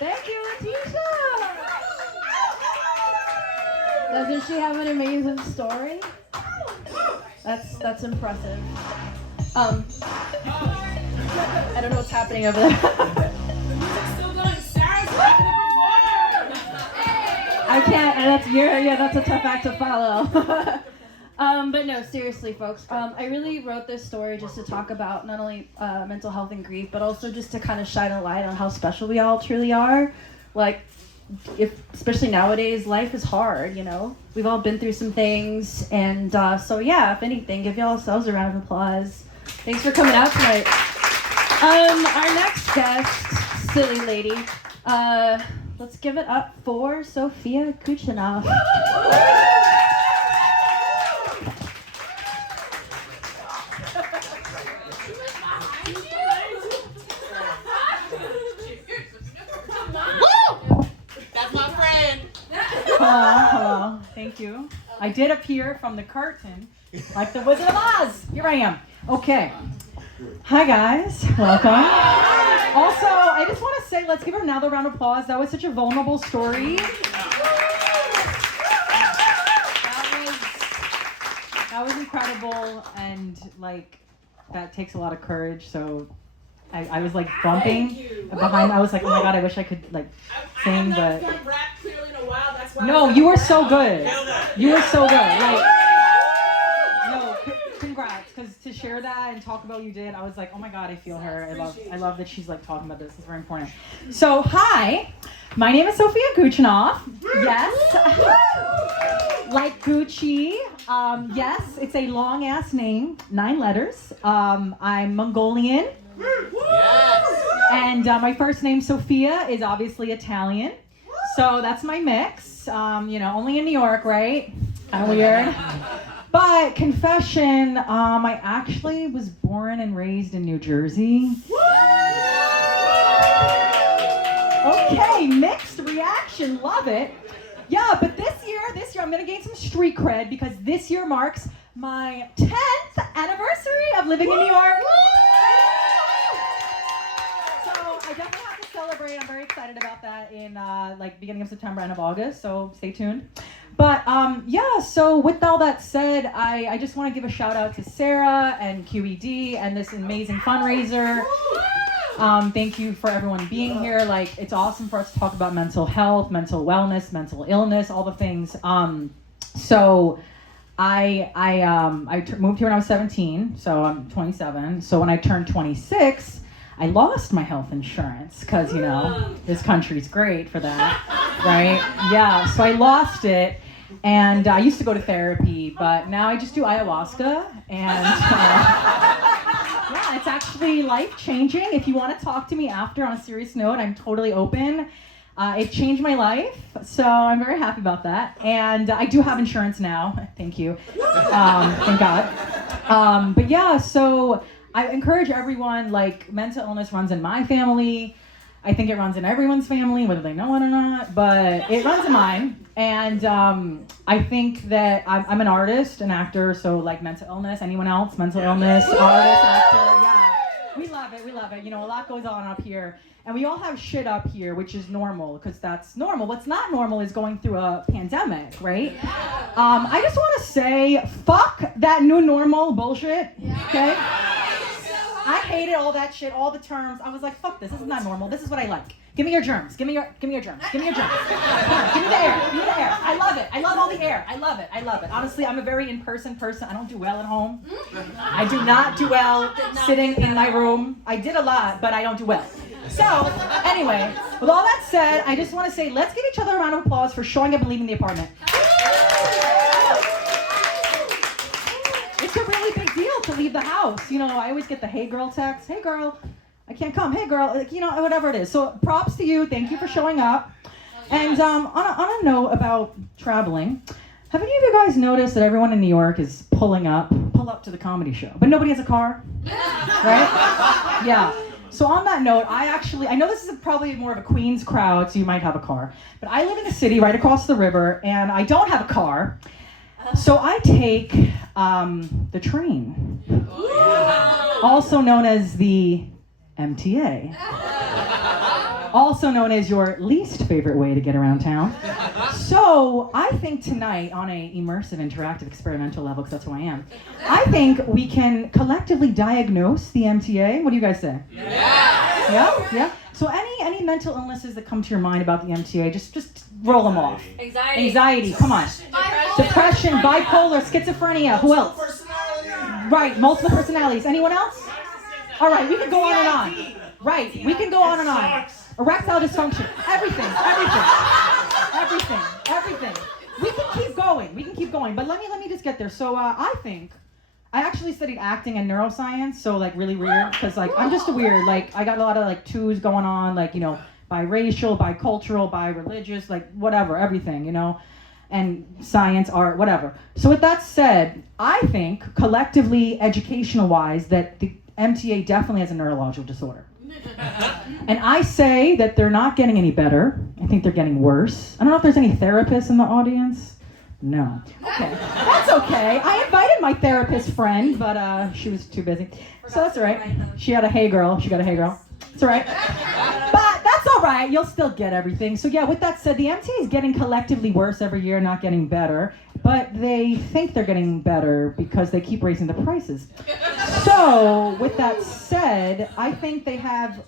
Thank you, Letitia. Doesn't she have an amazing story? That's impressive. I don't know what's happening over there. I can't. That's a tough act to follow. But no, seriously, folks. I really wrote this story just to talk about not only mental health and grief, but also just to kind of shine a light on how special we all truly are. Like, especially nowadays, life is hard. You know, we've all been through some things, and so yeah. If anything, give yourselves a round of applause. Thanks for coming out tonight. Our next guest, silly lady. Let's give it up for Sophia Gutchinov. That's my friend. Hello. Thank you. I did appear from the curtain, like the Wizard of Oz. Here I am. Okay. Hi guys. Welcome. Also, I just want to say, let's give her another round of applause. That was such a vulnerable story. That was incredible, and like that takes a lot of courage. So I was like bumping behind. I was like, oh my god, I wish I could like sing, but no, you were so good. You were so good. Like, no, congrats, because to share that and talk about what you did, I was like, oh my god, I feel her. I love that she's like talking about this. It's very important. So hi, my name is Sophia Gutchinov. Yes, like Gucci. Yes, it's a long ass name, 9 letters. I'm Mongolian. Yes. And my first name, Sophia, is obviously Italian. So that's my mix. Only in New York, right? Kind of weird. But confession, I actually was born and raised in New Jersey. Okay, mixed reaction, love it. Yeah, but this year, I'm gonna gain some street cred because this year marks my 10th anniversary of living in New York. So I definitely have to celebrate. I'm very excited about that in beginning of September, end of August. So stay tuned. But so with all that said, I just want to give a shout out to Sarah and QED and this amazing fundraiser. Thank you for everyone being here. Like, it's awesome for us to talk about mental health, mental wellness, mental illness, all the things. So I moved here when I was 17, so I'm 27. So when I turned 26, I lost my health insurance because, this country's great for that, right? Yeah, so I lost it. And I used to go to therapy, but now I just do ayahuasca, and it's actually life-changing. If you want to talk to me after on a serious note, I'm totally open. It changed my life, so I'm very happy about that. And I do have insurance now, thank you, thank God. So I encourage everyone, like, mental illness runs in my family. I think it runs in everyone's family, whether they know it or not, but it runs in mine. And I think that I'm an artist, an actor, so like mental illness, anyone else, mental illness, artist, actor, yeah. We love it. A lot goes on up here. And we all have shit up here, which is normal, because that's normal. What's not normal is going through a pandemic, right? I just want to say, fuck that new normal bullshit, okay? I hated all that shit, all the terms. I was like, fuck this is not normal. This is what I like. Give me your germs. Give me your germs. Give me your germs. Give me the air. I love it. I love all the air. I love it. Honestly, I'm a very in-person person. I don't do well at home. I do not do well sitting in my room. I did a lot, but I don't do well. So, anyway, with all that said, I just want to say, let's give each other a round of applause for showing up and leaving the apartment. It's a really big deal to leave the house. I always get the hey girl text. Hey girl, I can't come. Hey girl, whatever it is. So props to you. Thank you for showing up. And on a note about traveling, have any of you guys noticed that everyone in New York is pull up to the comedy show, but nobody has a car, right? Yeah. So on that note, I know this is probably more of a Queens crowd, so you might have a car, but I live in a city right across the river, and I don't have a car. So I take the train, also known as the MTA. also known as your least favorite way to get around town. So I think tonight, on a immersive, interactive, experimental level, because that's who I am, I think we can collectively diagnose the MTA. What do you guys say? Yeah? So any mental illnesses that come to your mind about the MTA, just roll them off. Anxiety, come on. Depression, bipolar, schizophrenia, who else? Right, multiple personalities. Anyone else? All right, we can go on and on. Right, we can go on and on. Erectile dysfunction, everything. We can keep going. But let me just get there. So I actually studied acting and neuroscience. So like really weird, because like I'm just a weird. Like I got a lot of like twos going on. Like biracial, bicultural, bireligious, like whatever, everything. And science, art, whatever. So with that said, I think collectively, educational-wise, that the MTA definitely has a neurological disorder. And I say that they're not getting any better. I think they're getting worse. I don't know if there's any therapists in the audience. No. Okay, that's okay. I invited my therapist friend, but she was too busy. So that's all right. She got a hey girl. It's all right. But that's all right. You'll still get everything. So yeah, with that said, the MTA is getting collectively worse every year, not getting better. But they think they're getting better because they keep raising the prices. So with that said, I think they have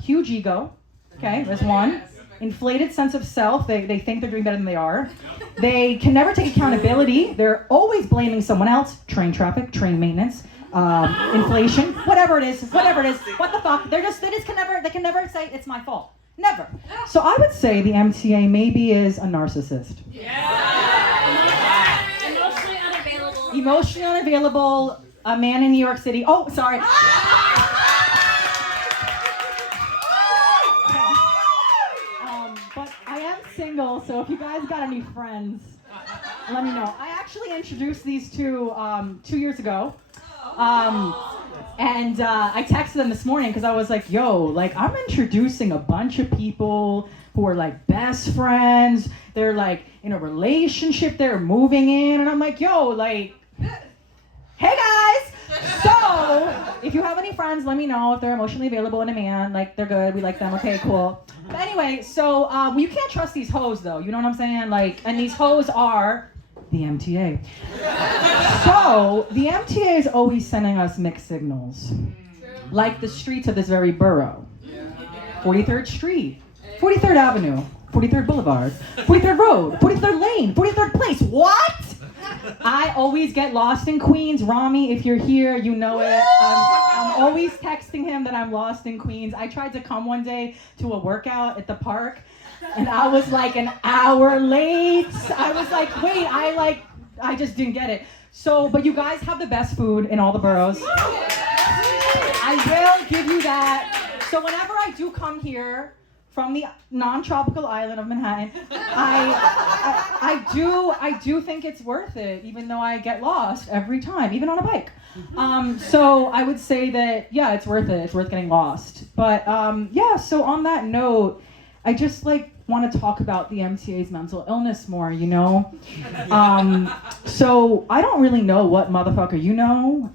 huge ego. Okay, there's one. Inflated sense of self. They think they're doing better than they are. They can never take accountability. They're always blaming someone else. Train traffic, train maintenance. Inflation, whatever it is, what the fuck, they can never say it's my fault, never. So I would say the MTA maybe is a narcissist. Emotionally unavailable, a man in New York City, oh, sorry. But I am single, so if you guys got any friends, let me know. I actually introduced these two 2 years ago. And I texted them this morning because I was like, yo, like I'm introducing a bunch of people who are like best friends. They're like in a relationship, they're moving in. And I'm like, yo, like, hey guys. So if you have any friends, let me know if they're emotionally available and a man, like they're good. We like them. Okay, cool. But anyway, so you can't trust these hoes though. You know what I'm saying? Like, and these hoes are the MTA. So the MTA is always sending us mixed signals. Like the streets of this very borough. 43rd Street, 43rd Avenue, 43rd Boulevard, 43rd Road, 43rd Lane, 43rd Place. What? I always get lost in Queens. Rami, if you're here, you know it. I'm always texting him that I'm lost in Queens. I tried to come one day to a workout at the park, and I was like an hour late. I was like, wait, I just didn't get it. So, but you guys have the best food in all the boroughs. I will give you that. So whenever I do come here from the non-tropical island of Manhattan, I do think it's worth it, even though I get lost every time, even on a bike. So I would say that, yeah, it's worth it. It's worth getting lost. But yeah, so on that note, I just want to talk about the MTA's mental illness more, So I don't really know what motherfucker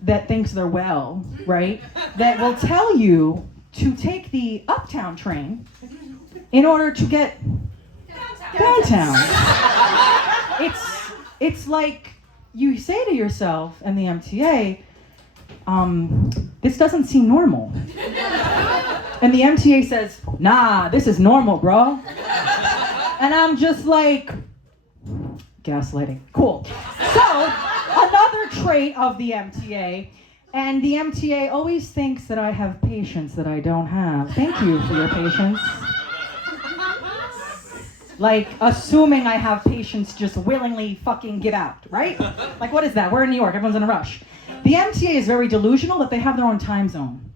that thinks they're well, right? That will tell you to take the uptown train in order to get downtown. It's like you say to yourself and the MTA, this doesn't seem normal. And the MTA says, nah, this is normal, bro. And I'm just like, gaslighting. Cool. So, another trait of the MTA, and the MTA always thinks that I have patience that I don't have. Thank you for your patience. Like, assuming I have patience, just willingly fucking give out, right? Like, what is that? We're in New York, everyone's in a rush. The MTA is very delusional that they have their own time zone.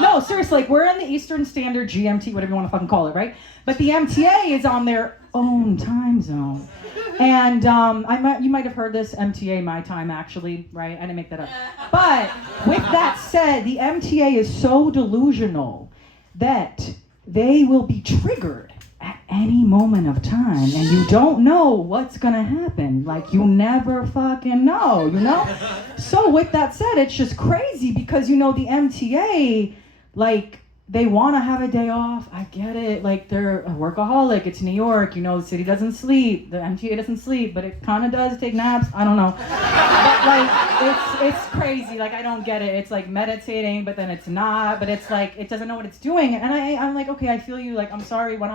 No, seriously, we're in the Eastern Standard, GMT, whatever you want to fucking call it, right? But the MTA is on their own time zone. And you might have heard this, MTA, my time, actually, right? I didn't make that up. But with that said, the MTA is so delusional that they will be triggered at any moment of time, and you don't know what's gonna happen. Like, you never fucking know, So with that said, it's just crazy because, the MTA, they want to have a day off. I get it. Like, they're a workaholic. It's New York. You know, the city doesn't sleep. The MTA doesn't sleep, but it kind of does take naps. I don't know. But, like, it's crazy. Like, I don't get it. It's like meditating, but then it's not. But it's like, it doesn't know what it's doing. And I'm like, okay, I feel you. Like, I'm sorry. Why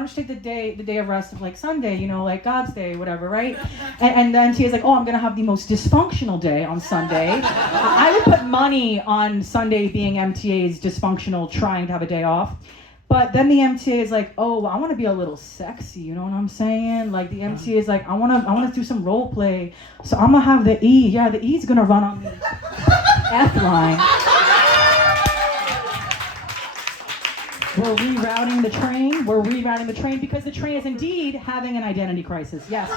don't you take the day of rest of, like, Sunday, you know, like God's day, whatever, right? And then MTA is like, oh, I'm going to have the most dysfunctional day on Sunday. I would put money on Sunday being MTA's dysfunctional, trying to have a day off. But then the MTA is like, oh, I want to be a little sexy, you know what I'm saying? Like, the MTA is like, I want to do some role play, so I'm gonna have the E. Yeah, the E's gonna run on the F line. We're rerouting the train because the train is indeed having an identity crisis. Yes.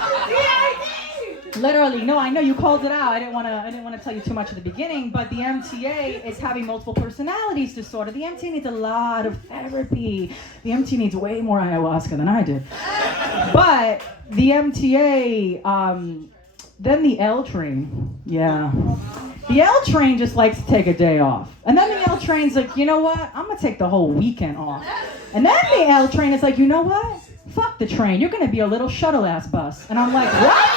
Literally, no, I know you called it out. I didn't want to tell you too much at the beginning, but the MTA is having multiple personalities disorder. The MTA needs a lot of therapy. The MTA needs way more ayahuasca than I did. But the MTA, then the L train, yeah. The L train just likes to take a day off. And then the L train's like, you know what? I'm gonna take the whole weekend off. And then the L train is like, you know what? Fuck the train. You're gonna be a little shuttle-ass bus. And I'm like, what?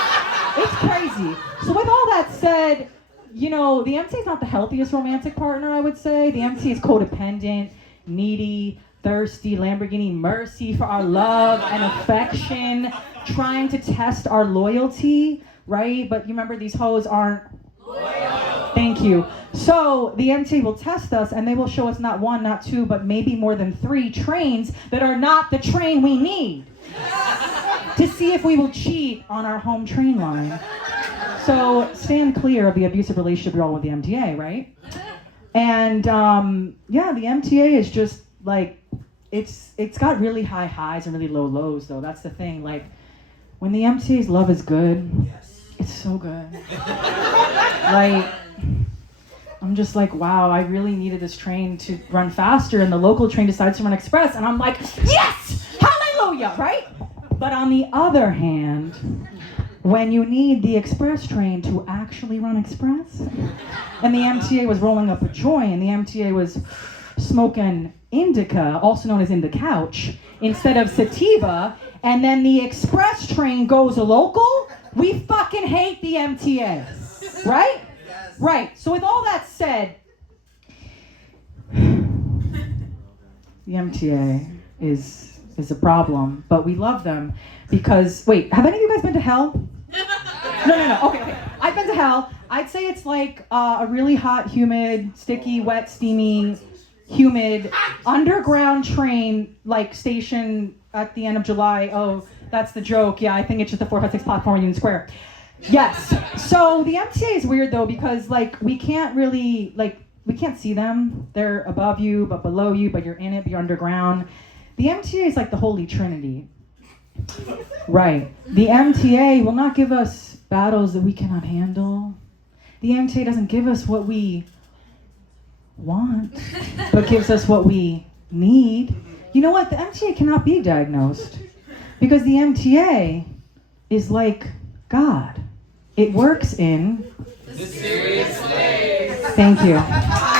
It's crazy. So with all that said, you know, the MTA is not the healthiest romantic partner, I would say. The MTA is codependent, needy, thirsty, Lamborghini Mercy for our love and affection, trying to test our loyalty, right? But you remember, these hoes aren't loyal. Thank you. So the MTA will test us, and they will show us not one, not two, but maybe more than 3 trains that are not the train we need, to see if we will cheat on our home train line. So stand clear of the abusive relationship you're all with the MTA, right? And yeah, the MTA is just like, it's got really high highs and really low lows, though. That's the thing. Like, when the MTA's love is good, it's so good. Like, I'm just like, wow, I really needed this train to run faster, and the local train decides to run express, and I'm like, yes, hallelujah, right? But on the other hand, when you need the express train to actually run express, and the MTA was rolling up a joint, and the MTA was smoking indica, also known as in the couch, instead of sativa, and then the express train goes local, we fucking hate the MTA, right? Yes. Right, so with all that said, the MTA is a problem, but we love them because, wait, have any of you guys been to hell? No, okay. I've been to hell. I'd say it's like a really hot, humid, sticky, wet, steamy, humid, underground train, like, station at the end of July. Oh, that's the joke. Yeah, I think it's just the 456 platform in Union Square. Yes. So the MTA is weird, though, because, like, we can't really, like, we can't see them. They're above you, but below you, but you're in it, but you're underground. The MTA is like the Holy Trinity. Right. The MTA will not give us battles that we cannot handle. The MTA doesn't give us what we want, but gives us what we need. You know what? The MTA cannot be diagnosed, because the MTA is like God. It works in mysterious ways. Thank you.